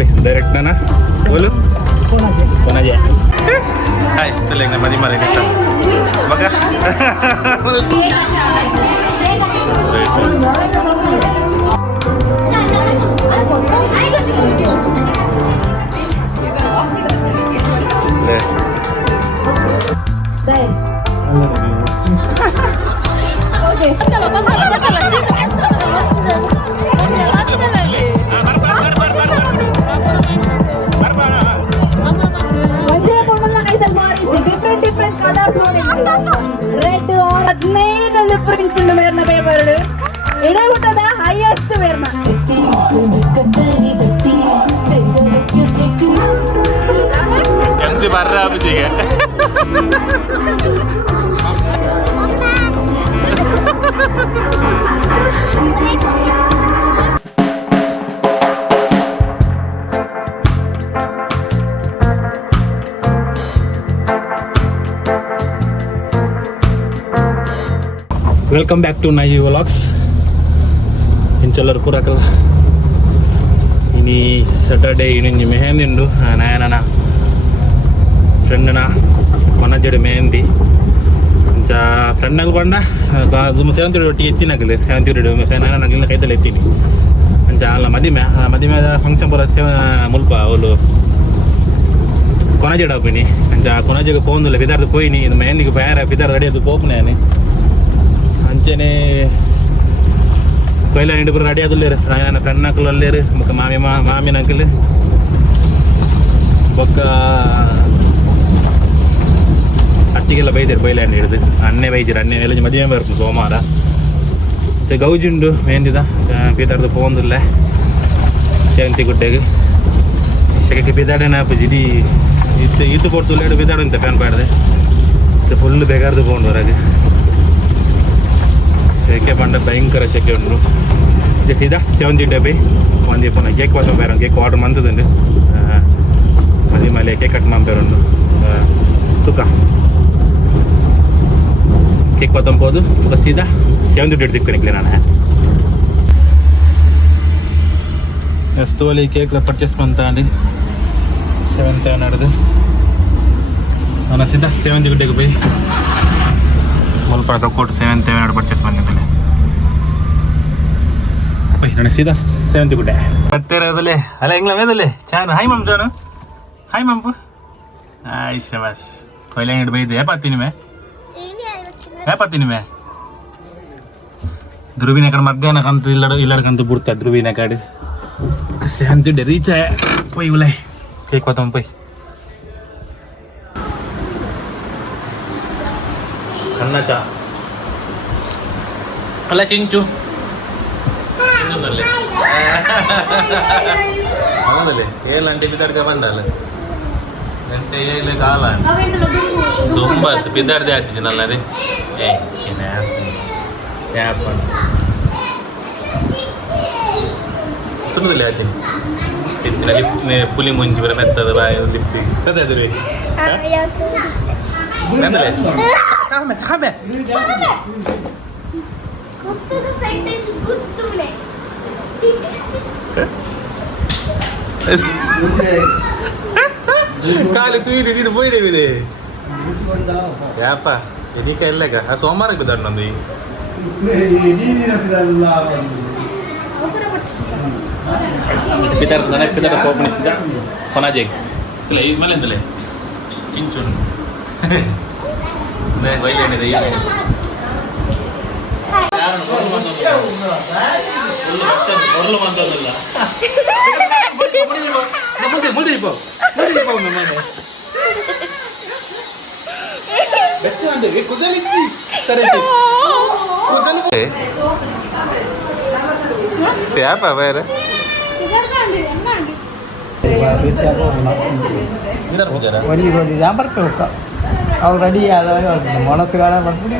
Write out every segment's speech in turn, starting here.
Direct ना बोलू कोणाचे हाय चल एक ना मध्ये मला निघता बघा ರೆಡ್ 15 ಡಿಫರೆನ್ಸ್ ಮೇರ್ನ ಪೇಪರ್ ಇಡಗುಟ್ಟದ ಹೈಯೆಸ್ಟ್ ಮೇರ್ನ MC ಬರ್ರ ಅಭಿಜಿಗೆ वेलकम बैक टू नाई व्लॉग्स इंचलर पूरकल इनी सैटरडे इनी मेहंदी उंडु नायनना फ्रेंडना मनजड मेहंदी इंचा फ्रेंड पंड सेवंती रोटी एत्तिनकले सेवंती रोटी नायन कैतल एत्तिनी इंचा मदिमे मदिमे फंक्षन पूरा मुल्प अवलु कोनाजेड अप्पिनी इंचा कोनाजेग पोंदुल्ले बिदार्द पोयिनी मेहंदी पैर बिदार्द रेडी आदु पोपने अंचने पहले इंटर पर रेडी आदुल्लेर नायन फ्रेंड नकल अल्लेर मक्क मामी मामी नकल बक्क अट्टिगेल्ल बैदेर बैलांड हिडिदु अन्ने बैजिर अन्ने एल्ल मदिमे बर्पु सोमवार ಮತ್ತೆ ಗೌಜುಂಡು ಮೆಹಂದಿದ ಬಿದಾರ್ದು ಪೋಂದುಲ್ಲ ಸೇವಂತಿ ಗುಡ್ಡೆಗೆ ಸೆಕೆ ಬಿದಾಡನ ಪಜಿದಿ ಇದು ಕೊಡ್ತುಲ್ಲೇಡು ಬಿದಾಡು ಅಂತ ಫ್ಯಾನ್ ಪಾಡ್ದೆ ಫುಲ್ ಬೇಗಾರ್ದು ಪೋಂಡು ಹೊರಗೆ ಸೆಕೆ ಪಂಡ ಭಯಂಕರ ಸೆಕೆ ಉಂಡು ಸೀದಾ ಸೇವಂತಿ ಡಬ್ಬಿ ಒಂದು ಪುನಃ ಕೇಕ್ ವಾಸ ಬೇರೆ ಕೇಕ್ ಆರ್ಡರ್ ಮಂತದುಂಡು ಮದಿ ಮಲೆ ಕೇಕ್ ಕಟ್ ಮಾಡ್ಬೇರುಂಡು ತುಕ ಕೇಕ್ ಪತ್ತಂಬೋದು ಸೀದಾ सेवन डेट दिक्क निकले ना नेक्स्ट वाली केक पर्चेस बनता अंडी 7th नड़द ना सीधा 7th गुड्डे को भाई मोल पर तकोट 7th पर्चेस बनने भाई ना सीधा 7th गुड्डे पत्ते रहते अला इंग्ला में दले चान हाय मम जानो हाय मम हाय शाबाश कोयले इंड भाई दे पत्ती में है पत्ती में ध्रुवीन कड़ मध्याह्न कंत इल्लडकंत बुर्ता ध्रुवीन कड़ सेवंती डे रीच आया पोई उलाई केक पतम पोई खन्ना चा अल्ला चिंचू चिंचुनल्ले हौदले ಏಲಂಟಿ ಬಿದಾಡ್ಕ ಬಂದಲ್ಲ ಗಂಟೆ ಏಲೆ ಕಾಲ ತುಂಬಾ ಬಿದಾಡ್ದೆ ಆಗ್ತಿದೆ ನಲ್ಲದೆ ಏ ಶಿನ ಯಾಪನ್ ಸುಮ್ಮನೆ ಹೇಳ್ತೀನಿ ಇತ್ತಿನ ಲಿಫ್ಟ್ ಪುಲಿ ಮುಂಜಿ ಬರ ಮೆತ್ತದ ಬಾಯ ಲಿಫ್ಟ್ ಕದಾದ್ರಿ ನಂದಲೆ ಚಾಮೆ ಚಾಮೆ ಗುತ್ತದ ಸೈಡ್ ಗುತ್ತುಲೆ ಕಾಲಿ ತುಯಿಡಿ ಇದು ಹೋಯ್ದೇವಿದೆ ಯಾಪ ಇದಕ್ಕೆ ಎಲ್ಲಗ ಆ ಸೋಮವಾರಕ್ಕೆ ದಂಡ ನಂದು पितर ನನಗೆ ಪಿದರ ಕೋಪಣಿಸಿದ ಕೊನಾಜೆಗೆ ಇಲ್ಲ ಈ ಮೇಲೆ ಅಂತಲೇ ಚಿಂಚುನ್ ನೇ ವೈಲೇನಿದೆ ಈ ಯಾರು ಬರ್ಲು ಬಂದಲ್ಲ ಮುಂದೆ ಇಪ್ಪ ನಮ್ಮನೆ ಬೆಚ್ಚಂಡೆ ಕುಜಲಿಚ್ಚಿ ಕರೆಕ್ಟ್ ಕುಜಲಿ ಯಾಪ ಬೇರೆ ഞാൻ പറഞ്ഞു വെക്കാം അവർ റെഡി ചെയ്യാതെ മനസ്സ് കാണാൻ പറഞ്ഞു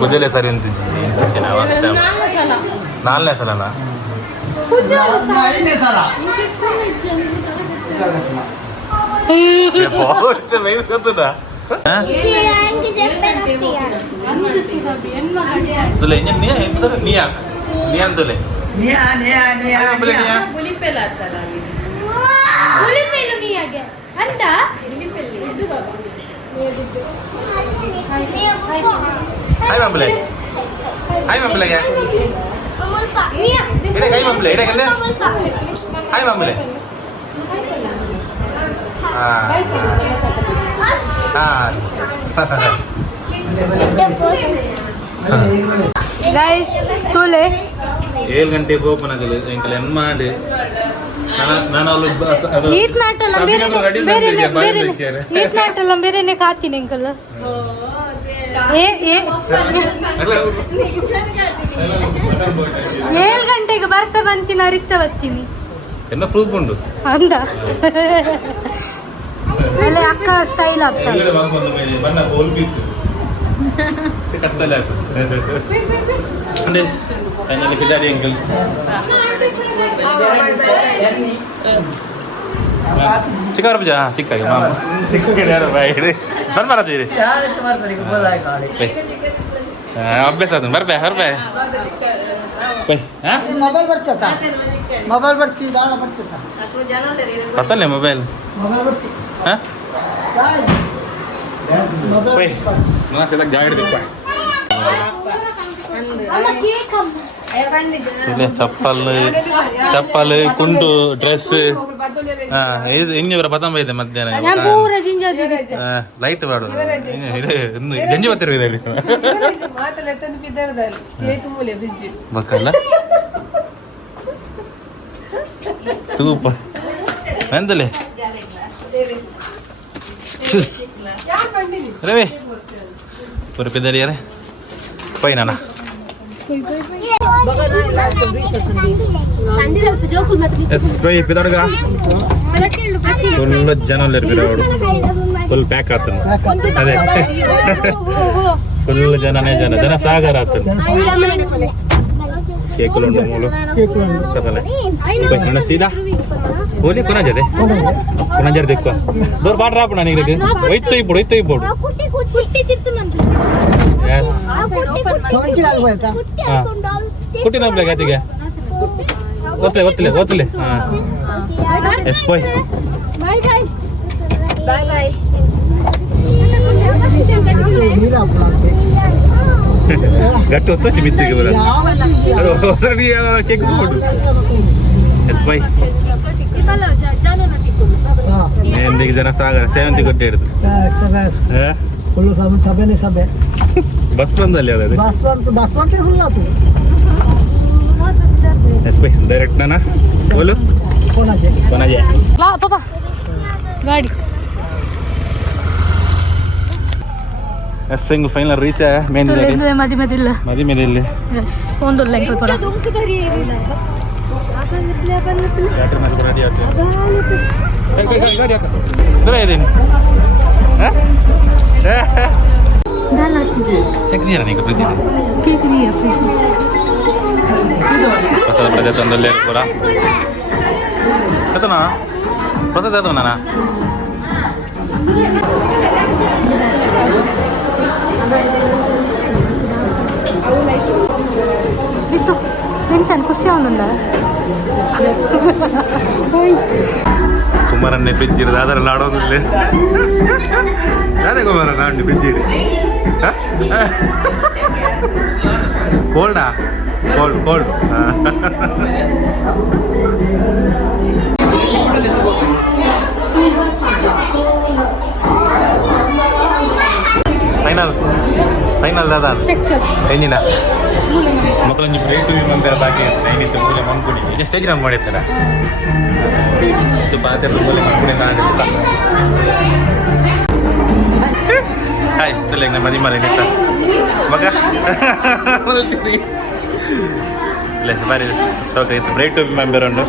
कुजले सरी 4ನೇ ಸಲನಾ? ಐದನೇ ಸಲ तुले निया तुले हाय मामले हाय मामले क्या इधर कहीं मामले इधर किधर हाय मामले हाँ ಗೈಸ್ ತೋಲೆ 7 ಗಂಟೆಗೆ ಓಪನ್ ಆಗಲಿ ಎಂಕಲ್ ಎನ್ ಮಾಡಿ ಈತ್ ನಾಟಲ್ಲ ಬೇರೆನೆ ಕಾತೀನಿ ಅಂಕಲ್ 7 ಗಂಟೆಗೆ ಬರ್ತಾ ಬಂತೀನಿ ಅರಿತಾ ಬರ್ತೀನಿ ಎನ್ನ ಪ್ರೂಫ್ ಉಂಟು ಅಂದ ಅಲ್ಲೇ ಅಕ್ಕ ಸ್ಟೈಲ್ ಆಗ್ತದೆ ಬಣ್ಣ ಗೋಲ್ಬಿತ್ತು ಕತ್ತಲೆ ಅಂದ್ರೆ ಫೈನಲಿ ಕಿದಾಡಿ ಅಂಕಲ್ ಚಿಕ್ಕ ಬಜಾ ಚಿಕ್ಕ ಚಿಕ್ಕ ಬಾಯಿ ಬರ್ಬಾರತ್ತೀರಿ ಅಭ್ಯಾಸ ಅದು ಬರ್ಬೇ ಬರ್ಬೇ ಮೊಬೈಲ್ ಬರ್ತಿತ್ತ ಮೊಬೈಲ್ ಬರ್ತಿದ್ದ ಬರ್ತಿತ್ತ ಪತ್ತಲ್ಲೇ ಮೊಬೈಲ್ ಮೊಬೈಲ್ ಬರ್ತಿ ಹಾಂ ಮೊಬೈಲ್ ಮನಸ್ಸೆಲ್ಲ ಜಾಗ ಚಪ್ಪಲ್ ಕುಂಟು ಡ್ರೆಸ್ ಇದು ಇನ್ನಿವರ ಪತಂಬ ಇದೆ ಮಧ್ಯಾಹ್ನ ಲೈಟ್ ಬಾಡು ಗಂಜಿ ಬತ್ತಿರ ಮಕ್ಕಲ್ಲ ತೂಪ ಎಂತಲೇ ರವಿ ಪುರಪಿದ್ದಾರೆ ಯಾರೇ ಪೈ ನಾನ ಪಿದಾಡ್ಗ ಫುಲ್ ಜನ ಪಿದಾಡು ಫುಲ್ ಪ್ಯಾಕ್ ಆತನ ಅದೇ ಫುಲ್ ಜನ ಸಾಗರ ಆತನ ಕೇಕುಲು ಉಂಟು ಮೂಲು ಕಥಲೆ ಹಣ ಸೀದಾ ಹೋಲಿ ಕೊನಜದೆ ಕೊನಜರ್ ದಿಕ್ಕ ಡೋರ್ ಬಾಟ್ ರಾಪು ನಾನು ಈಗ ಒಯ್ತು ಇಪ್ಪಡು ಎಸ್ ಹಾಂ ಕುಟ್ಟಿ ನಂಬಲೆ ಗಾತಿಗೆ ಒತ್ತಲೆ ಹಾಂ ಎಸ್ ಪೋಯ್ ಗಟ್ಟಿ ಹೊತ್ತೊಚ್ಚಿ ಬಿತ್ತಿಗೆ ಬರ ಅದು ಕೇಕ್ ಕೊಡು ಎಸ್ ಪೋಯ್ ಎಂದಿಗೆ ಜನ ಸಾಗರ ಸೇವಂತಿ ಕೊಟ್ಟೆ ಹಿಡಿದು ಫುಲ್ಲು ಸಭೆನೇ ಸಭೆ ಬಸ್ ಬಂದಲ್ಲಿ ಅದೇ ಬಸ್ ಬಂತ ಫುಲ್ ಆತು ಎಸ್ ಪೈ ಡೈರೆಕ್ಟ್ ನಾನಾ ಬೋಲು ಕೊನಾಜೆ ಪಾಪ ಗಾಡಿ ಎಸ್ ಹಿಂಗ್ ಫೈನಲ್ ರೀಚ್ ಮೇನ್ ಗಾಡಿ ಮದಿ ಮೇಲೆ ಇಲ್ಲಿ ಒಂದು ಲೆಂಕಲ್ ಪರ ಪ್ರಸಾದ ಪ್ರಜೆ ತಂದಲ್ಲೇ ಪೂರ ಎತ್ತನಾ ಪ್ರಸಾದ ಎತ್ತವ ನಾನಾ ದಿಸು ನೆಂಚನ್ ಖುಷಿ ಅವನಲ್ಲ ಕುಮಾರನ್ನೇ ಫ್ರಿಜ್ ಇರೋದು ಅದರಲ್ಲಿ ಆಡೋದಿಲ್ಲ ಯಾರೇ ಕುಮಾರ ನಾಡಿ ಫ್ರಿಜ್ ಇಡಿ ಕೋಲ್ಡಾ ಕೋಲ್ಡ್ ಫೈನಲ್ ದಾದಾ ಎಂಜಿನ ಮಕ್ಕಳೊಂದು ಬ್ರೇಕ್ ಮಂದಿರ ಬಾಕಿ ನೈನಿತ್ತು ಮೂಲೆ ಮಂಕುಡಿ ಈಗ ಸ್ಟೇಜ್ ರನ್ ಮಾಡಿರ್ತಾರ ಪಾತ್ರೆ ಮೂಲೆ ಮಂಕುಡಿ ನಾಡಿರ್ತ ಹಾಯ್ ಚಲ್ಲ ಈಗ ಮದಿ ಮರ ನಿಂತ ಮಗ ಇಲ್ಲ ಬಾರಿ ಸೌಕ ಇತ್ತು ಬ್ರೇಕ್ ಟು ಮೆಂಬರ್ ಉಂಟು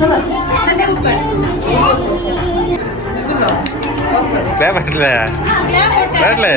ಬರ್ಲೆ ಬರ್ಲೆ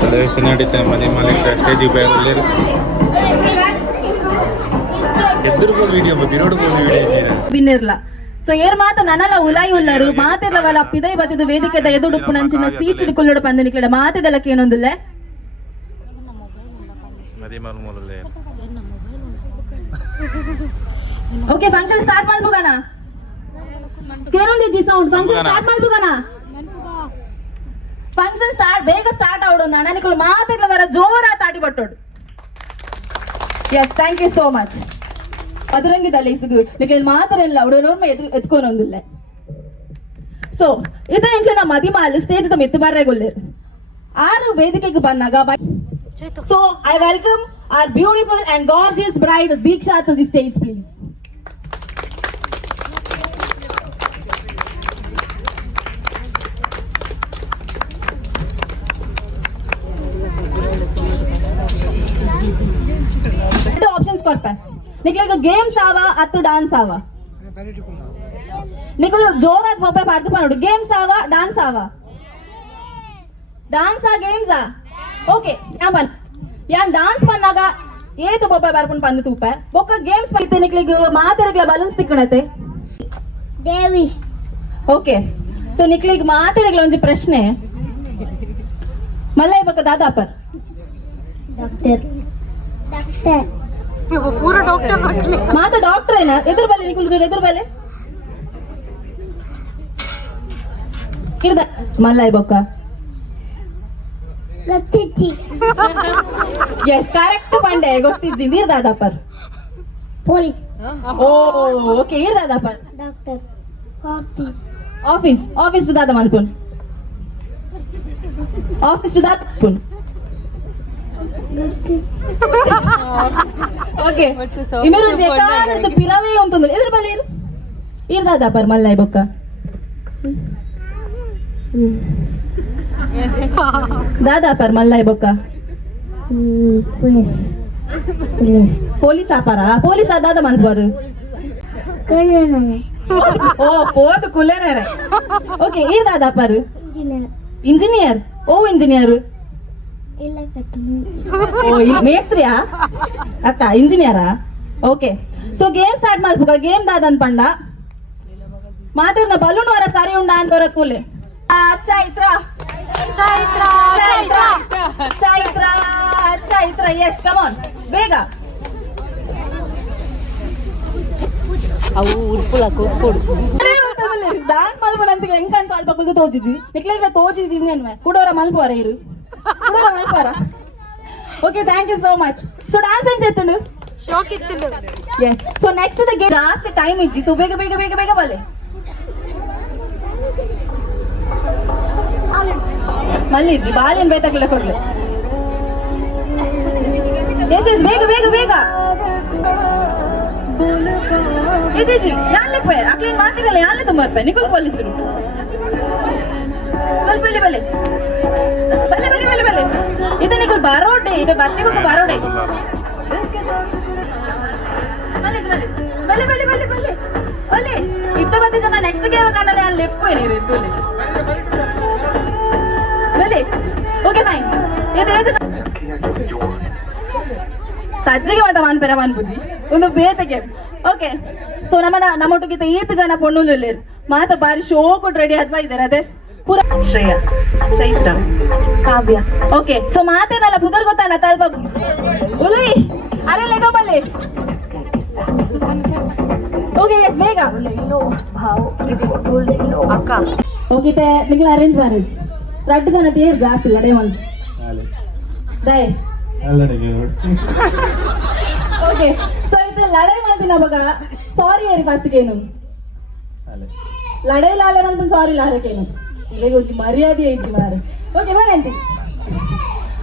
ಟೆಲಿವಿಷನ್ ನಡೀತಾ ಮನೆ ಮನೆ ಸ್ಟೇಜಿಗೆ ಬರಲಿರು ಎದುರುಬೋದು ವಿಡಿಯೋ ಬಿರೋಡ್ಬೋದು ವಿಡಿಯೋ ಬಿನ್ನಿರ್ಲ ಸೊ ಏರ್ ಮಾತ ನನಲ ಉಲಾಯಿ ಉಲ್ಲರು ಮಾತಿರ್ಲ ವಲ ಪಿದೈ ಬತ್ತಿದ ವೇದಿಕೆದ ಎದುಡುಪ್ಪು ನಂಚಿನ ಸೀಟ್ ಹಿಡ್ಕೊಳ್ಳೋಡು ಪಂದನಿಕ್ಲಡ ಮಾತಿಡಲಕ್ಕೆ ಏನೊಂದಿಲ್ಲ ಓಕೆ ಫಂಕ್ಷನ್ ಸ್ಟಾರ್ಟ್ ಮಾಡ್ಬೋಗಣ ಕೇಳೊಂದಿಜ್ಜಿ ಸೌಂಡ್ ಫಂಕ್ಷನ್ ಸ್ಟಾರ್ಟ್ ಮಾಡ್ಬೋಗಣ ಫಂಕ್ಷನ್ ಸ್ಟಾರ್ಟ್ ಬೇಗ ಸ್ಟಾರ್ಟ್ ಆವಡು ನನನಿಕಲು ಮಾತಿರ್ಲ ವರ ಜೋರ ತಾಟಿ ಬಟ್ಟೋಡು yes thank you so much ಅದರಂಗಿದಲ್ಲ ಇಸುಗು ನಿಖಿಲ್ ಮಾತಾರಲ್ಲ ಅವಡೋರ್ಮ ಎತ್ಕೊಂಡೊಂದಿಲ್ಲ ಸೊ ಇದ ಇಂಟ್ಲ ಮದಿಮಾಲು ಸ್ಟೇಜ್ ದ ಮೆತ್ತು ಬರ್ರೆಗೊಳ್ಳೇರು ಆರು ವೇದಿಕೆಗೆ ಬಂದಾಗ so I welcome our beautiful and gorgeous bride Diksha to the stage please. Two options korpa nikle games ava attu dance ava niklu jorat bobbe paadu panodu games ava dance a games a okay yaman ಯಾನ್ dance ಪನ್ನಾಗ ಏತು ಬೊಬ್ಬ ಬರ್ಪುನ್ ಪಂದು ತೂಪ ಬೊಕ್ಕ games ಪೈತೆ ನಿಕ್ಲಿಗ್ ಮಾತೆರಗ್ಲ balloons ತಿಕ್ಕಣತೆ ದೇವಿಶ್ okay so ನಿಕ್ಲಿಗ್ ಮಾತೆರಗ್ಲ ಒಂಜಿ ಪ್ರಶ್ನೆ ಮಲ್ಲೈ ಬೊಕ್ಕ ದಾದಾಪರ್ doctor ಪೂರ doctor ಮಾತ doctor ಏನ ಎದುರು ಬಲೆ ನಿಕುಲ್ ಜೋರ್ ಎದುರು ಬಲೆ ಕಿರ್ದ ಮಲ್ಲೈ ಬೊಕ್ಕ ಗೊತ್ತಿಚ್ಚಿ ಎಸ್ ಕರೆಕ್ಟ್ ಪಂಡೆ ಗೊತ್ತಿಜ್ಜಿ ನೀರ್ ದಾದಾಪರ್ ಪೊಲೀಸ್ ಓ ಓಕೆ ಇರ್ ದಾದಾಪರ್ ಡಾಕ್ಟರ್ ಆಫೀಸ್ ದಾದ ಮಲ್ಪುನ್ ಆಫೀಸ್ ದಾದ ಮಲ್ಪುನ್ ಓಕೆ ಇಮೇರು ಜೆಕಾರ್ಡ್ ಪಿರವೇ ಉಂತುಂದು ಎದುರು ಬಲೆ ಇರ್ ದಾದಾಪರ್ ಮಲ್ಲೈ ಬೊಕ್ಕ ದಾದಾಪರ್ ಮಲ್ಲೈ ಬೊಕ್ಕ ಪೊಲೀಸ್ ಆಪಾರ ಪೊಲೀಸ್ ದಾದ ಮಲ್ಪರು ಓ ಪೋದು ಕುಲ್ಲೇನರೆ ಓಕೆ ಈ ದಾದಾಪರ್ ಇಂಜಿನಿಯರ್ ಓ ಇಂಜಿನಿಯರ್ ಓ ಮೇಸ್ತ್ರಿಯಾ ಅತ್ತ ಇಂಜಿನಿಯರಾ ಓಕೆ ಸೊ ಗೇಮ್ ಸ್ಟಾರ್ಟ್ ಮಾಡ್ಬೇಕ ಗೇಮ್ ದಾದನ್ ಪಂಡ ಮಾತಿರ್ನ ಬಲೂನ್ ವರ ಸಾರಿ ಉಂಡ ಅಂತವರ ಕೂಲೆ ಚೈತ್ರ ಎಸ್ ಕಮ್ ಆನ್ ಬೇಗ ಅವು ಉರ್ಪುಳ ಕೊಪ್ಪುಡು ದಾನ್ ಮಲ್ಪನಂತಿಗೆ ಹೆಂಗಂತ ಅಲ್ಪ ಕುಲ್ದು ತೋಜಿಜಿ ನಿಕ್ಲೇಗ ತೋಜಿಜಿ ಅನ್ವೆ ಕುಡೋರ ಮಲ್ಪುವರ ಇರು ಕುಡೋರ ಮಲ್ಪುವರ okay thank you so much so dance ಅಂತ ಎತ್ತುಂಡು ಶಾಕ್ ಇತ್ತಿಲ್ಲ yes so next the game ಜಾಸ್ತಿ ಟೈಮ್ ಇಜ್ಜಿ ಸೊ ಬೇಗ ಬೇಗ ಬೇಗ ಬೇಗ ಬಲೆ ಮಲ್ಲಿಜ್ಜಿ ಬಾಲ್ಯನ್ ಬೇತಾಗ್ಲಿಲ್ಲ ಕೊಡ್ಲಿ ಎಸ್ ಎಸ್ ಬೇಗ ಬೇಗ ಬೇಗ ಇದ್ದೀಜಿ ಯಾನ್ಲೆ ಪೋಯ ಅಕ್ಲೇನ್ ಮಾತಿರಲ್ಲ ಯಾನ್ಲೆ ತುಂಬ ರೂಪಾಯಿ ನಿಕುಲ್ ಪೊಲೀಸರು ಬಲೆ ಬಲೆ ಬಲೆ ಬಲೆ ಬಲೆ ಬಲೆ ಬಲೆ ಇದು ನಿಕುಲ್ ಬರೋಡೆ ಇದು ಬರ್ತಿಗೋಗ ಬರೋಡೆ ಮಲ್ಲಿಜ್ ಮಲ್ಲಿಜ್ ಬಲೆ ಬಲೆ ಬಲೆ ಬಲೆ ಬಲೆ ಇದ್ದ ಬತ್ತಿ ಜನ ನೆಕ್ಸ್ಟ್ ಗೇಮ್ ಕಾಣಲ್ಲ ಅಲ್ಲಿ ಲೆಪ್ಪು ಏನಿರು ಇದ್ದೋಲೆ ಬಲೆ ಓಕೆ ಫೈನ್ ಇದು ಸಜ್ಜಿಗೆ ಮಾತ ಮಾನ್ಪೆರ ಮಾನ್ಪುಜಿ ಒಂದು ಬೇತಗೆ ಓಕೆ ಸೊ ನಮ್ಮೊಟ್ಟಿಗಿಂತ ಈತ ಜನ ಪೊಣ್ಣುಲು ಮಾತ ಬಾರಿ ಶೋ ಕೊಟ್ಟು ರೆಡಿ ಆದ್ವಾ ಇದ್ದಾರೆ ಅದೇ ಪೂರ ಶ್ರೇಯ ಚೈತ್ರ ಕಾವ್ಯ ಓಕೆ ಸೊ ಮಾತೇನಲ್ಲ ಬುದರ್ ಗೊತ್ತಾನ ತಲ್ಪ ಉಲಿ ಅರೆ ಲೆಗೋ ಬಲ್ಲೆ ಓಕೆ ಎಸ್ ಬೇಗ ಅಕ್ಕ ಓಕೆ ನಿಖಿಲ್ ಅರೇಂಜ್ ಮ್ಯಾರೇಜ್ ರಡ್ಡು ಜನ ಟೇರ್ ಜಾಸ್ತಿ ಇಲ್ಲ ಡೇ ಒಂದು ಡೇ ಓಕೆ ಸೊ ಇದು ಲಡೈ ಮಾಡ್ತೀನಿ ಅವಾಗ ಸಾರಿ ಹೇಳಿ ಫಸ್ಟ್ಗೇನು ಲಡೈ ಲಾಲೆ ಅಂತ ಸಾರಿ ಲಾರಕೇನು ಇಲ್ಲಿಗೆ ಒಂದು ಮರ್ಯಾದೆ ಐತಿ ಮಾರೆ ಓಕೆ ಬನ್ನಿ ಆಂಟಿ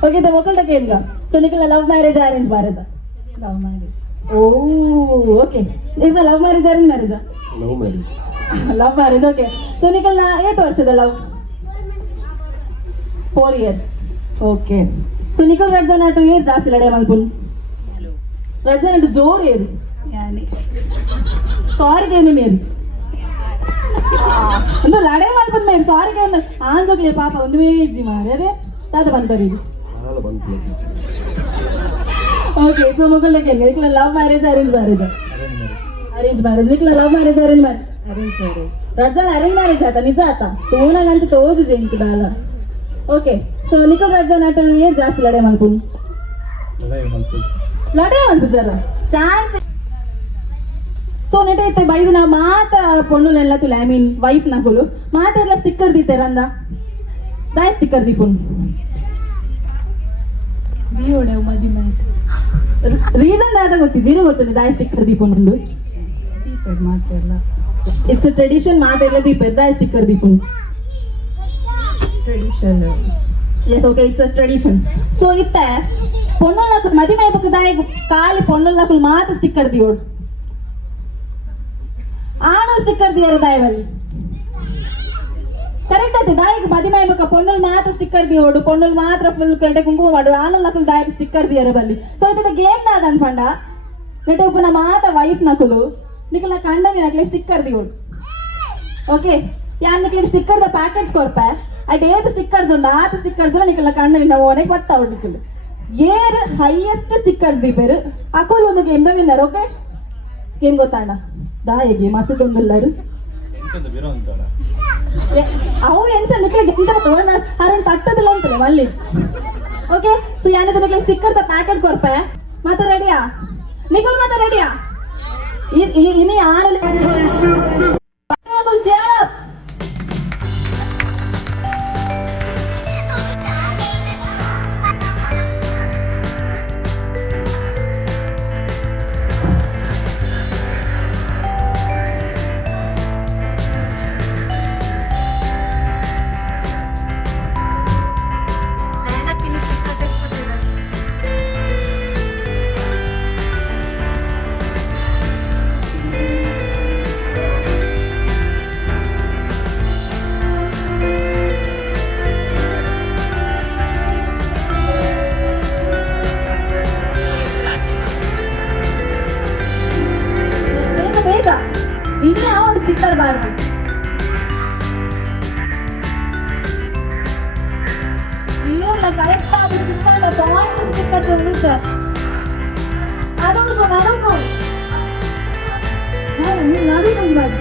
ಓಕೆ ಮೊಕ್ಕಳಕ್ಕೆ ಏನ್ಗ so Nikhil love marriage arrange marriage love marriage ಓ ಓಕೆ ಇದು love marriage arrange marriage love marriage okay so Nikhil ಎಷ್ಟು ವರ್ಷದ love 4 years okay so Nikhil ರಡ್ಜನ 2 years ಜಾಸ್ತಿ ಲಡೆ ಮಲ್ಪುನ್ ರಡ್ಜನ ಜೋರ್ ಏರು ಸಾರಿ ಗೇಮ್ ಮೇರು ಒಂದು ಲಡೆ ಮಲ್ಪುನ್ ಮೇರು ಸಾರಿ ಗೇಮ್ ಆಂಜೋಗ್ಲಿ ಪಾಪ ಒಂದು ಇಜ್ಜಿ ಮಾರೇ ತಾತ ಬಂದ್ಬರಿ ಓಕೆ ಸೊ ಮಕ್ಕಳಿಗೆ Nikhil love marriage arrange marriage arrange marriage Nikhil love marriage arrange marriage ರಡ್ಜನ ಅರೇಂಜ್ ಮ್ಯಾರೇಜ್ ಆತ ನಿಜ ಆತ ತೋನಾಗಂತ ತೋಜು ಜೇಂತು ದಾಲ ಓಕೆ ಸೊ ನಿಖಿಲ್ ರಡ್ಜನ 2 years ಜಾಸ್ತಿ ಲಡೆ ಮಲ್ಪುನ್ ಲಡೆ ಮಲ್ಪು ಜರ ಚಾನ್ಸ್ ಸೊ ನೆಟ್ಟೈತೆ ಬೈದು ನಾ ಮಾತ ಪೊಣ್ಣುಲೆಲ್ಲ ತುಲೆ ಐ ಮೀನ್ ವೈಫ್ ನಗುಲು ಮಾತ ಎಲ್ಲ ಸ್ಟಿಕ್ಕರ್ ದೀತೆರಂದ ದಾಯ ಸ್ಟಿಕ್ಕರ್ ದೀಪುನ್ ದೀವಡೆ ಮದಿಮೆ ರೀಸನ್ ದಾದ ಗೊತ್ತಿ ಜೀರೋ ಗೊತ್ತಿಲ್ಲ ದಾಯ ಸ್ಟಿಕ್ಕರ್ ದೀಪುನ್ ಒಂದು ಮಾತೆಲ್ಲ ಇಟ್ಸ್ ಟ್ರೆಡಿಷನ್ ಮಾತೆಲ್ಲ ದೀಪ ದಾಯ ಸ್ಟಿಕ್ಕರ್ ದೀಪುನ್ tradition yes okay it's a tradition so ಇತ್ತೆ ಪೊಣ್ಣುలకు మదిమై బుక్ దాయ కాలి పొన్నులకు మాత స్టిక్కర్ దియోడు ఆను స్టిక్కర్ దియరు దాయవల్లి కరెక్ట్ అయితే దాయకు మదిమై బుక్ పొన్నులు మాత స్టిక్కర్ దియోడు పొన్నులు మాత్ర ఫుల్ కంటే కుంకుమ వాడు ఆనులకు దాయకు స్టిక్కర్ దియరు బల్లి సో ఇది గేమ్ నాది ಅನ್ಕೊಂಡ ನೆಟ ಉಪ್ಪನ ಮಾತ ವೈಫ್ ನಕುಲು ನಿಕಲ ಕಂಡನಿ ನಕಲೆ ಸ್ಟಿಕ್ಕರ್ ದಿಯೋಡು ಓಕೆ ಯಾನ್ ನಿಕಲೆ ಸ್ಟಿಕ್ಕರ್ ದ ಪ್ಯಾಕೆಟ್ಸ್ ಕೊರ್ಪೆ ಅಟ್ ಏದು ಸ್ಟಿಕ್ಕರ್ಸ್ ಉಂಡು ಆತ ಸ್ಟಿಕ್ಕರ್ಸ್ ನಿಕಲ ಕಂಡನಿ ನಾವು ಓನೆಗೆ ಬತ್ತಾವು ನಿಕಲು ಏರ್ ಹೈಯೆಸ್ಟ್ ಸ್ಟಿಕ್ಕರ್ಸ್ ದೀಪೇರು ಅಕೋಲ್ ಒಂದು game the winner okay game ಗೊತ್ತಾಂಡ ದಾಯ ಗೇಮ್ ಅಸದೊಂದಿಲ್ಲಡು ಅವು ಎಂತ ನಿಕ್ಲಿಗೆ ಎಂತ ಅರೇನ್ ತಟ್ಟದಿಲ್ಲ ಅಂತಲೇ ಮಲ್ಲಿ ಓಕೆ ಸೊ ಯಾನಿದ ನಿಕ್ಲೆ ಸ್ಟಿಕ್ಕರ್ ದ ಪ್ಯಾಕೆಟ್ ಕೊರ್ಪೆ ಮತ್ತೆ ರೆಡಿಯಾ ನಿಖಿಲ್ ಮತ್ತೆ ರೆಡಿಯಾ ಇನಿ ಆರು ಇನ್ನೇ ಒಂದು ಸ್ಟಿಕ್ಕರ್ ಬಾರ್ದು ಇಲ್ಲ ಕರೆಕ್ಟ್ ಆಗಿ ಪಾಯಿಂಟ್ ಸ್ಟಿಕ್ಕರ್ ತಂದು ಸರ್ ಅದೊಂದು ನಡು ಮಾಡಿ ಮಾಡಿ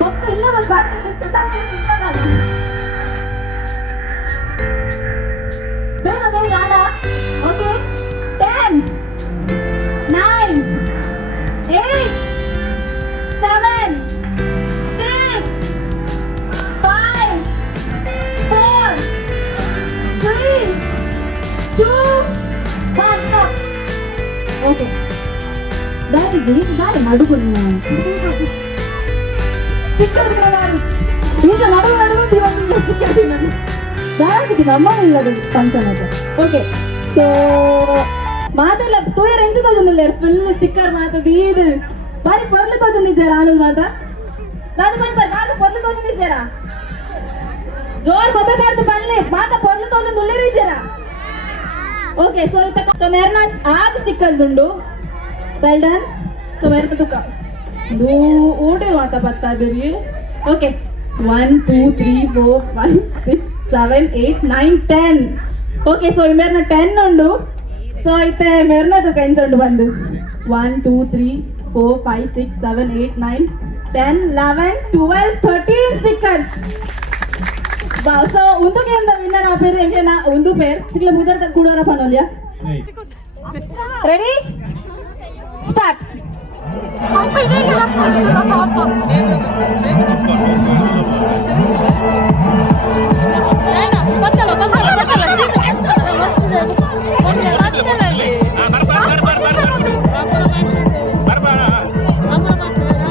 ಪಕ್ಕ ಇಲ್ಲ ಬೇಗ ಬೇಗ ಆಡ ಓಕೆ 10 9 8 7 6 5 4 3 2 1 stop ಓಕೆ ದಾರಿ ನಡುಕೊಂಡು ಸ್ಟಿಕ್ಕರ್ ಈಗ ನಡುವೆ ದಾರಿ ನಮ್ಮ ಇಲ್ಲದು ಫಂಕ್ಷನ್ ಅದು ಓಕೆ ಸೊ ಮಾತೆಲ್ಲ ತೋಯರ್ ಎಂತ ತೋಜುಂದಿಲ್ಲ ಫುಲ್ ಸ್ಟಿಕ್ಕರ್ ಮಾತದು ಇದು ಬಾರಿ ಪೊರ್ಲು ತೋಜುಂದಿದ್ದಾರ ಆನಂದ್ ಮಾತ ನಾನು ಬಂದ್ಬಾರ ಮಾತ ಪೊರ್ಲು ತೋಜುಂದಿದ್ದಾರ ಜೋರ್ ಬೊಬ್ಬೆ ಬಾರ್ದು ಬನ್ನಿ ಮಾತ ಪೊರ್ಲು ತೋಜುಂದಿಲ್ಲರಿದ್ದಾರ ಓಕೆ ಸೊ ಮೇರ್ನ 6 ಸ್ಟಿಕ್ಕರ್ಸ್ ಉಂಡು ವೆಲ್ ಡನ್ ಸೊ ಮೇರ್ನ ತುಕ ಓಟೆ ಮಾತ ಬತ್ತಾದಿರಿ ಓಕೆ 1 2 3 4 5 6 7 8 9 10 ಓಕೆ ಸೊ ಮೇರ್ನ 10 ಉಂಡು ಸೊ ಐತೆ ಮೇರ್ನದು ಕೈಂಚಂಡು ಬಂದು 1 2 3 4 5 6 7 8 9 10 11 12 13 ಸ್ಟಿಕ್ಕರ್ಸ್ ಸೊ ಒಂದು ಗೇಮ್ ದ ವಿನ್ನರ್ ಆ ಪೇರು ಎಂಕೇನ ಒಂದು ಪೇರ್ ಇಟ್ಲ ಮುದರ್ ಕೂಡೋರ ಪನೋಲಿಯಾ ರೆಡಿ ಸ್ಟಾರ್ಟ್.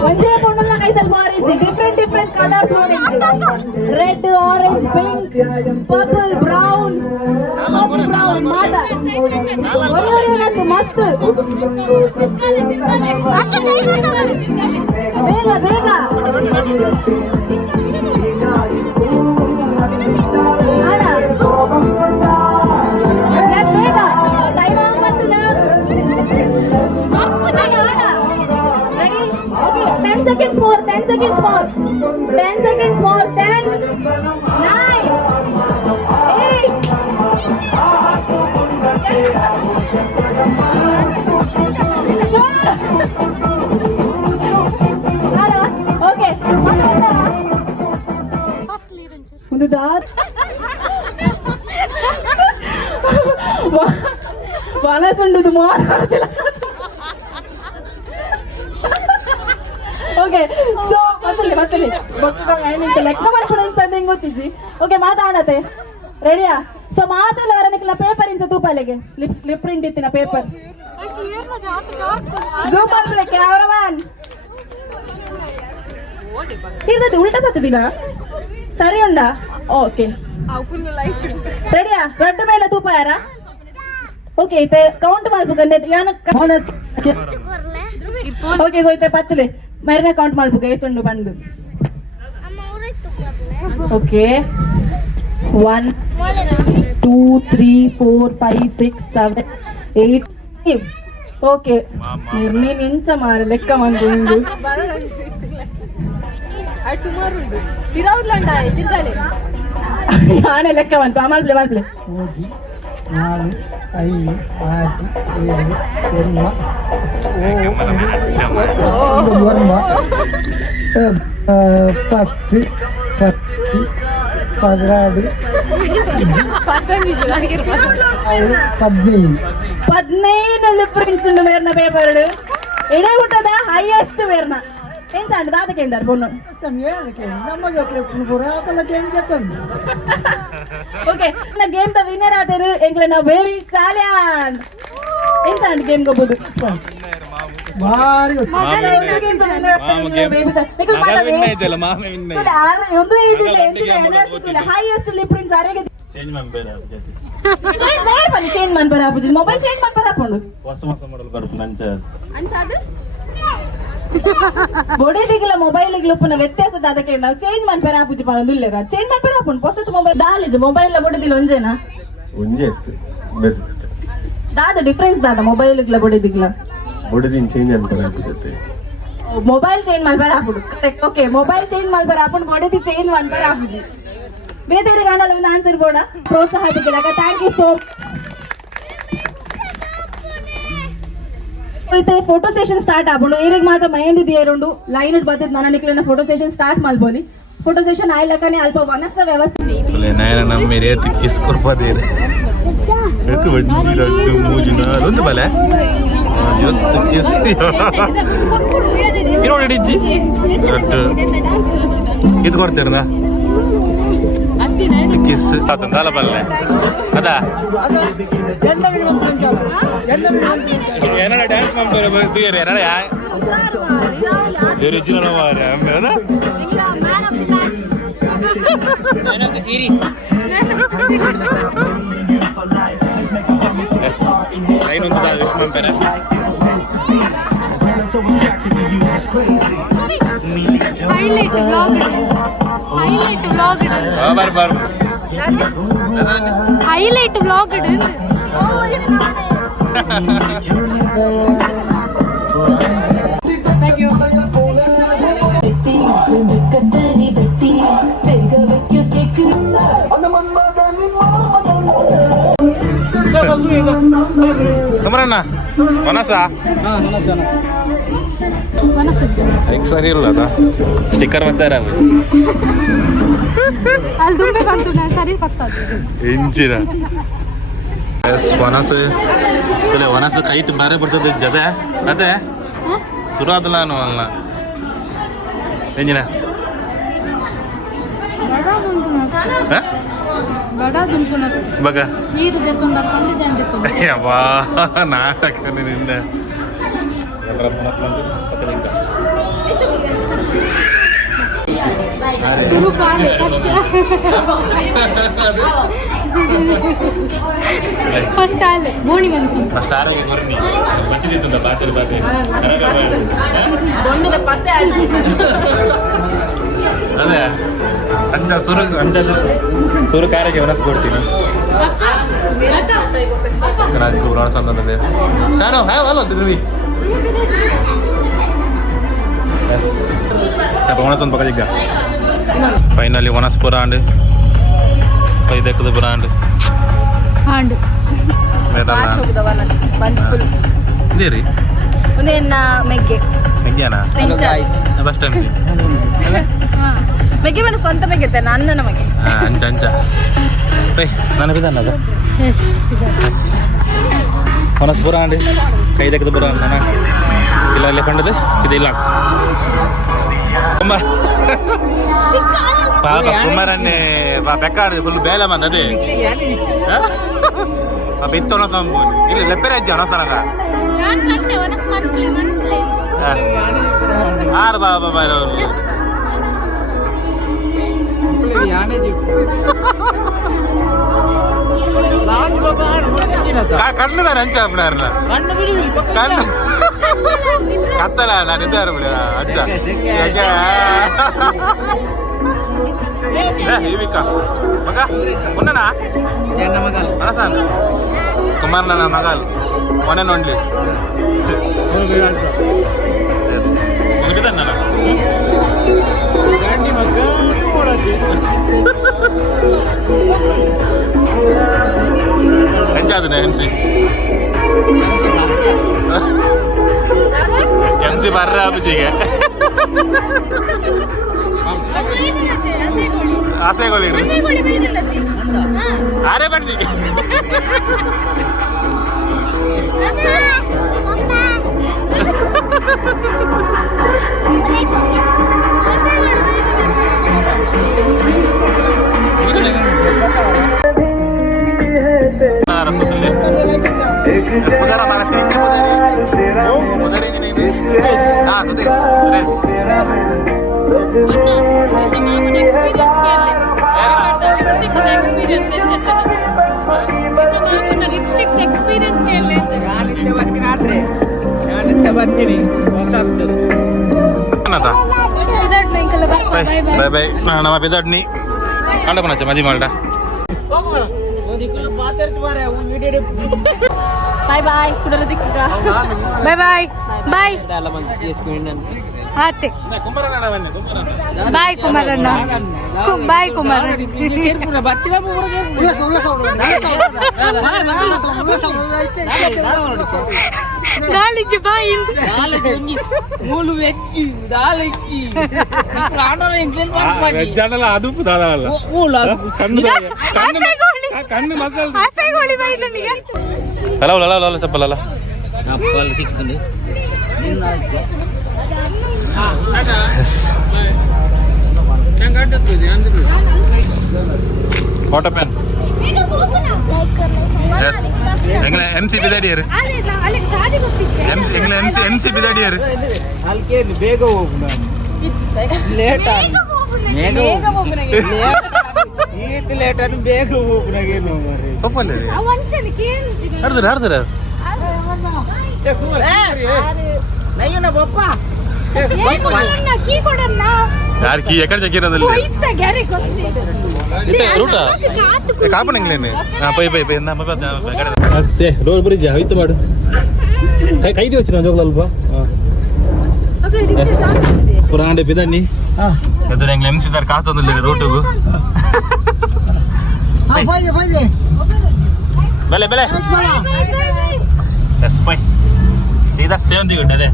ಒಂದೇ ಬಣ್ಣಲ್ಲ ಕೈದಲ್ಲಿ ಮಾರಿಸಿ different colours red orange pink purple brown ಮಾಡ ಮಸ್ತ್ ಬೇಗ ಬೇಗ ಟೈಮ್ ಆಗುತ್ತೆ 10 seconds more, 10 seconds more, 10 seconds more, 10, 9, 8, okay, ಮುಂದೆ ದಾರ್ ಮನಸ್ಸುಂಡುದು ಮಾತಾಡ್ತಿಲ್ಲ. ಓಕೆ ಸೊ ಮತ್ತಲ್ಲಿ ಲೆಕ್ಕ ಮಾಡ್ಕೊಂಡು ಅಂತ ಗೊತ್ತಿಜ್ಜಿ. ಓಕೆ ಮಾತಾಡತ್ತೆ ರೆಡಿಯಾ? ಸೊ ಮಾತಲ್ಲ ಅವರನ್ನ ಪೇಪರ್ ಇಂತ ತೂಪಾಲೆಗೆ ಲಿಪ್ ಪ್ರಿಂಟ್ ಇತ್ತಿನ ಪೇಪರ್ ಸೂಪರ್ ಕ್ಯಾಮರಾಮನ್ ಇರ್ತದೆ ಉಲ್ಟಾ ಬರ್ತದಿನ ಸರಿ ಉಂಡಾ? ಓಕೆ ರೆಡಿಯಾ? ರಡ್ಡು ಮೇಲೆ ತೂಪ ಯಾರ? ಓಕೆ ಐತೆ ಕೌಂಟ್ ಮಾಡ್ಬೇಕಂದ್ರೆ ಓಕೆ ಹೋಯ್ತೆ ಪತ್ತಲೆ ಮರನ ಕೌಂಟ್ ಮಾಡ್ಬೇಕು ಐತುಂಡು ಬಂದು. ಓಕೆ 1 2 3 4 5 6 7 8 ಓಕೆ ನೀನು ಇಂಚ ಮಾರ ಲೆಕ್ಕ ಮಂದು ನಾನೇ ಲೆಕ್ಕ ಬಂತು ಮಲ್ಪ್ಲೆ 4 5 6 7 8 పద్నైదు ప్రింట్స్ ఉండు వేర్న పేపర్ ఇడే ఉంటదా హైయెస్ట్ వేర్న ఏం చాండి దాదకేండారు బొన్ను ఓకే నా గేమ్ ದ ವಿನ್ನರ್ ಆದರು ಎಂಗ್ಲೆ ನಾ ವೆರಿ ಸಾಲ್ಯಾನ್ ಏನ್ ಚಾಂಡಿ ಗೇಮ್ ಗಬೋದು ಭಾರಿ ಹೈಯೆಸ್ಟ್ ಲಿಪ್ ಪ್ರಿಂಟ್ಸ್ ಆರೆಗೆ ಚೇಂಜ್ ಮಾಡ್ಬಾರ ಆಪುಜಿ ಮೊಬೈಲ್ ಚೇಂಜ್ ಮಾಡ್ಬಾರ ಆಪುಂಡು ಬೊಡೆದಿಗಿಲ್ಲ ಮೊಬೈಲಿಗೆ ಉಪ್ಪುನ ವ್ಯತ್ಯಾಸದ ಅದಕ್ಕೆ ನಾವು ಚೇಂಜ್ ಮಾಡ್ಬಾರ ಆಪುಜಿ ಪಾಂದುಲ್ಲೇರ ಚೇಂಜ್ ಮಾಡ್ಬಾರ ಆಪುಂಡು ಹೊಸತು ಮೊಬೈಲ್ ದಾಲಿಜು ಮೊಬೈಲ್ ಬೊಡೆದಿಲ್ಲ ಒಂಜೇನಾ ದಾದ ಡಿಫ್ರೆನ್ಸ್ ದಾದ ಮೊಬೈಲಿಗ್ಲ ಬೊಡೆದಿಗಿಲ್ಲ ಮೊಬೈಲ್ ಚೇಂಜ್ ಮಾಡ್ಬಾರ ಆಪುಡು ಕರೆಕ್ಟ್. ಓಕೆ ಮೊಬೈಲ್ ಚೇಂಜ್ ಮಾಡ್ಬಾರ ಆಪುಂಡು ಬೊಡೆದಿ ಚೇಂಜ್ ಮಾಡ್ಬಾರ ಆಪುಜಿ ಬೇರೆ ಕಾಣಲ್ಲ ಒಂದು ಆನ್ಸರ್ ಬೋಡ ಪ್ರೋತ್ಸಾಹ ಇದಕ್ಕೆ ಥ್ಯಾಂಕ್ ಯು ಸೋ అయితే ఫోటో సెషన్ స్టార్ట్ ఆపండు ఏరికి మాత్రం మైంది దియరుండు లైన్ ఉట్ బత్ నననికలన ఫోటో సెషన్ స్టార్ట్ మల్బోలి ಫೋಟೋ ಸೆಷನ್ ಆಯ್ಲಕನೆ ಅಲ್ಪ ವನಸ್ತ ವ್ಯವಸ್ಥೆ ನಾಯನ ನಮ್ಮ ಏರಿಯಾ ಕಿಸ್ ಕೊರ್ಪದೇರೆ ಎತ್ತು ಬಂದಿ ರಡ್ಡು ಮೂಜಿನ ಒಂದು ಬಲೆ ಇವತ್ತು ಕಿಸ್ ಕಿರೋಡಿಜ್ಜಿ ರಡ್ಡು ಇದು ಕೊಡ್ತೀರನಾ ಕಿಸ್ ಅತಂದಾಲ ಬಲ್ಲೆ ಅದಾ ಏನಡ ಡ್ಯಾನ್ಸ್ ಮಾಡ್ತಾರೆ ಬರ್ತೀರಿ ಏನಡ ಒರಿಜಿನಲ್ ವಾರ ಅದ Man of the series. Yes. Line on the Vishman Pera. Highlight vlog. Bar. Highlight vlog. Thank you. ಕಮರಣ್ಣ ಮನಸ ಸರಿ ಇಲ್ಲ ಅದ ಸ್ಟಿಕ್ಕರ್ ಬರ್ತಾರ ಅಲ್ಲಿ ದುಂಬೆ ಬಂತು ಸರಿ ಬರ್ತದೆ ಇಂಚಿನ ಎಸ್ ವನಸು ತುಲೆ ವನಸು ಕೈಟ್ ಬಾರೆ ಬಿಡ್ಸೋದು ಜೊತೆ ಅದೇ ಶುರು ಆದಲ್ಲ ನಾನು ಅಲ್ಲ ಎಂಜಿನ ಬಗ ಯವ್ವಾ ನಾಟಕ ನಿನ್ನ ಫಸ್ಟ್ ಆಲೆ ಮೋಣಿ ಬಂತು ಫಸ್ಟ್ ಆರೋಗ್ಯ ಬರ್ನಿ ಬಚ್ಚಿದಿತ್ತು ಬಾಚಲ್ ಬಾತೆ ಅದೇ ಸುರು ಕಾರ್ಯಕ್ಕೆ ಮನಸ್ಸು ಕೊಡ್ತೀನಿ ಶಾನೋ ಹ್ಯಾವ್ ಅಲ್ಲ ಧ್ರುವಿ ವನಸ್ ಪಕ್ಕ ಜಿಗ್ಗ ಫೈನಲಿ ವನಸ್ ಪುರಾಂಡ್ ಪೈದಕ್ಕದ ಪುರಾಂಡ್ ಹಾಂಡ್ ಇದೇ ರೀ ಮೆಗ್ಗೆ ಹೆಂಗ್ಯಾನ ಬಸ್ ಸ್ಟ್ಯಾಂಡ್ ಮೆಗ್ಗೆ ಮನೆ ಸ್ವಂತ ಮೆಗ್ಗೆ ಅಣ್ಣನ ಮಗೆ ಅಂಚ ಅಂಚ ನಾನು ಬಿದ್ದಾನ ಅದು ವನಸ್ ಪುರಾಂಡ್ ಕೈದಕ್ಕದ ಪುರಾಂಡ್ ನಾನು ಇಲ್ಲ ಇಲ್ಲೇ ಕಂಡದು ಇದಿಲ್ಲ ಪಾಪ ಕುಮಾರನ್ನೇ ಬೆಕ್ಕಾಡು ಫುಲ್ ಬೇಲೆ ಬಂದದೆ ಪಾಪ ಇತ್ತೊಣ ಸಂಬು ಇಲ್ಲಿ ಲೆಪ್ಪರೆ ಅಜ್ಜಿ ಅನಸನಗ ಆರು ಬಾಬಾ ಮಾರವ್ರು ಕಣ್ಣುದಾನೆ ಅಂಚ ಅಪ್ಪನಾರಲ್ಲ ಕಣ್ಣು ಕತ್ತಲ ನಾನು ಇದ್ದಾರೆ ಬಿಡ ಅಜ್ಜ ಹೀವಿಕ ಮಗ ಉನ್ನನಾ ಮನಸಾನ್ ಕುಮಾರ್ ನನ್ನ ಮಗಲ್ ಒನ್ ಅಂಡ್ ಓನ್ಲಿ ಮುಗಿದನ್ನ ಎಂಜಾದನೆ ಎಂ ಸಿ ಬರ್ರ ಅಬ್ಬಜಿಗೆ ಆಸೆಗೋಳಿ ಆರೇ ಬನ್ನಿ ಉದರ ಮಾರ ತಿಂಗೆ ಉದರಿ ಹಾಂ ಸುಧೀರ್ ಸುರೇಶ್ ಬರ್ತೀನಿ ಹೊಸತ್ತು ಬಾಯ್ ಬಾಯ್ ನಮ್ಮ ಬಿದಡ್ನಿ ಕಂಡ ಪುನಚ್ಚ ಮದಿ ಮಾಡ ಬಾಯ್ ಬಾಯ್ ಕುಡಲ ದಿಕ್ಕ ಬಾಯ್ ಬಾಯ್ ಬಾಯ್ ಆತೆ ಬಾಯ್ ಕುಮಾರಣ್ಣ ಬಾಯ್ ಕುಮಾರಣ್ಣ ನಾಲಿಜ್ಜು ಬಾಯಿ ಮೂಲು ವೆಜ್ಜಿ ದಾಲಕ್ಕಿ ಅದು ಹಲೋ ಹಲೋ ಹಲೋ ಚಪ್ಪಲ್ ಅಲ್ಲ ವಾಟರ್ ಪ್ಯಾನ್ ಎಂ ಸಿ ಬಿದಾಡಿಯರು ಎಂ ಸಿ ಬಿದಾಡಿಯರು ಬೇಗ ಹೋಗು ಲೇಟ್ ಲೇಟ್ ಅನ್ನು ಬೇಗ ಹೋಗು ನಾಗೇನು ತಪ್ಪಲ್ಲ ಹರ್ದ್ರ ಹರ್ದ್ರ ಯಾರು ಕೀ ಎಕಡೆ ಜಗ್ಗಿರೋದಿಲ್ಲ ರೂಟ ಕಾಪಣಂಗ್ಲೇನೆ ಪೈ ಪೈ ಪೈ ಅಷ್ಟೇ ರೋಡ್ ಬ್ರಿಡ್ಜ್ ಆಯ್ತು ಮಾಡು ಕೈದಿ వచ్చి నా జోగులు అల్ప ಪುರಾಂಡೆ ಬಿದಣ್ಣಿ ಎದುರು ಹೆಂಗ್ ಎಂಸಿದಾರ್ ಕಾತೊಂದಿಲ್ಲ ರೋಟಿಗೂ ಬೆಲೆ ಬೆಲೆ ಪೈ ಸೀದಾ ಸೇವಂತಿ ಗುಡ್ಡ ಅದೇ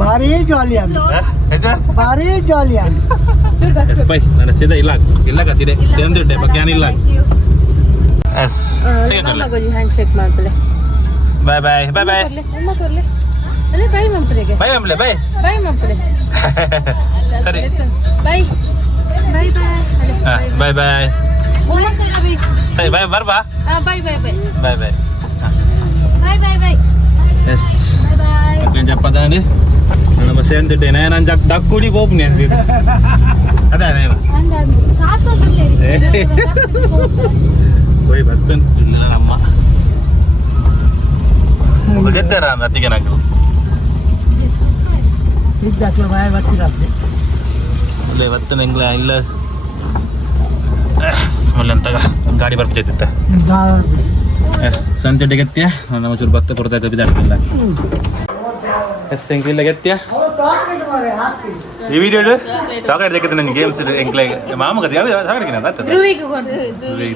ಭಾರಿ ಜಾಲಿ ಭಾರಿ ಜಾಲಿ ಪೈ ನನ್ನ ಸೀದಾ ಇಲ್ಲ ಇಲ್ಲ ಕತ್ತಿದೆ ಸೇವಂತಿ ಗುಡ್ಡೆ ಬಗ್ಯಾನ ಇಲ್ಲ ಹ್ಯಾಂಡ್ ಶೇಕ್ ಮಾಡ್ಕೊಳ್ಳಿ. ಬಾಯ್ ಬಾಯ್ ಬಾಯ್ ಬಾಯ್ ಅಮ್ಮ ಕೊರ್ಲೆ ಅಲ್ಲೇ ಬೈ ಮಂಪ್ಲೆಗೆ ಬಾಯ್ ಮಂಪ್ಲೆ ಬಾಯ್ ಬೈ ಮಂಪ್ಲೆ ಸರಿ bye bye bye bye bye ಸರಿ ಬಾಯ್ ಬರ್ಬಾ bye bye bye bye bye bye bye bye yes bye bye ಅಕ್ಕನ చెప్పదండి ನಮ್ಮ ಸೇಂದಿಟ್ಟೆ ನಾನು ದಕ್ಕುಡಿ ಹೋಗ್ನಿ ಅಂತಿದ್ದೆ ಅದೇ పోయి బతుకొని పిల్లలమ్మ ఒక చెప్తారా అతిగా నాకు ಬರ್ತೇನೆ ಇಲ್ಲ ಇಲ್ಲ ಮళ్ళీ ಎಂತಾಗ ಗಾಡಿ ಬರ್ತಿತ್ತ ಸಂತೆ ಗೆತ್ಯ ನಮ್ಮ ಚೂರು ಭತ್ತ ಕೊಡ್ತಾ ಬಿದ್ದಾಡ್ತಿಲ್ಲ ಎಸ್ ಎಂಕ್ಲಿಲ್ಲ ಗೆತ್ಯ ಈ ವಿಡಿಯೋ ಚಾಕ್ಲೇಟ್ ತೆಗೆದು ನನಗೆ ಗೇಮ್ಸ್ ಎಂಕ್ಲೆ ಮಾಮ ಕತೆ ಯಾವ ಚಾಕ್ಲೇಟ್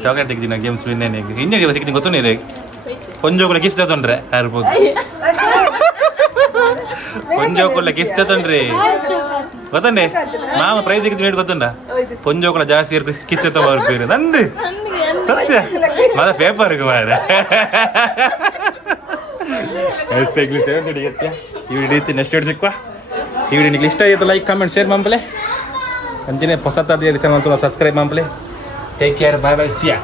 ಚಾಕ್ಲೇಟ್ ತೆಗೆದಿನ ಗೇಮ್ಸ್ ವಿನ್ನೇನೆ ಹಿಂದೆ ತೆಗೆದು ಗೊತ್ತು ನೀರು ಕೊಂಜೋಕುಲ ಕಿಸ್ ತೊಂಡ್ರೆ ಯಾರ್ಬೋದು ಕೊಂಜೋಕುಲ ಕಿಸ್ ತೊಂಡ್ರಿ ಗೊತ್ತಂಡೆ ಮಾಮ ಪ್ರೈಸ್ ತೆಗೆದು ಹೇಳಿ ಗೊತ್ತುಂಡ ಕೊಂಜೋಕುಲ ಜಾಸ್ತಿ ಕಿಸ್ ತೊಗೊಂಡು ನಂದು ಸತ್ಯ ಮದ ಪೇಪರ್ ಮಾರ ಈ ವಿಡಿಯೋ ನೆಕ್ಸ್ಟ್ ವಿಡಿಯೋ ಸಿಕ್ಕುವ ಈ ವಿಡಿಯೋ ನಿಮಗೆ ಇಷ್ಟ ಆಯ್ತು ಲೈಕ್ ಕಾಮೆಂಟ್ ಶೇರ್ ಮಾಡ್ಬಲೆ ಅಂತಿನೇ ಹೊಸ ಚಾನಲ್ ಸಬ್ಸ್ಕ್ರೈಬ್ ಮಾಡ್ಬಲೆ ಟೇಕ್ ಕೇರ್ ಬಾಯ್ ಬಾಯ್ ಸಿಯಾ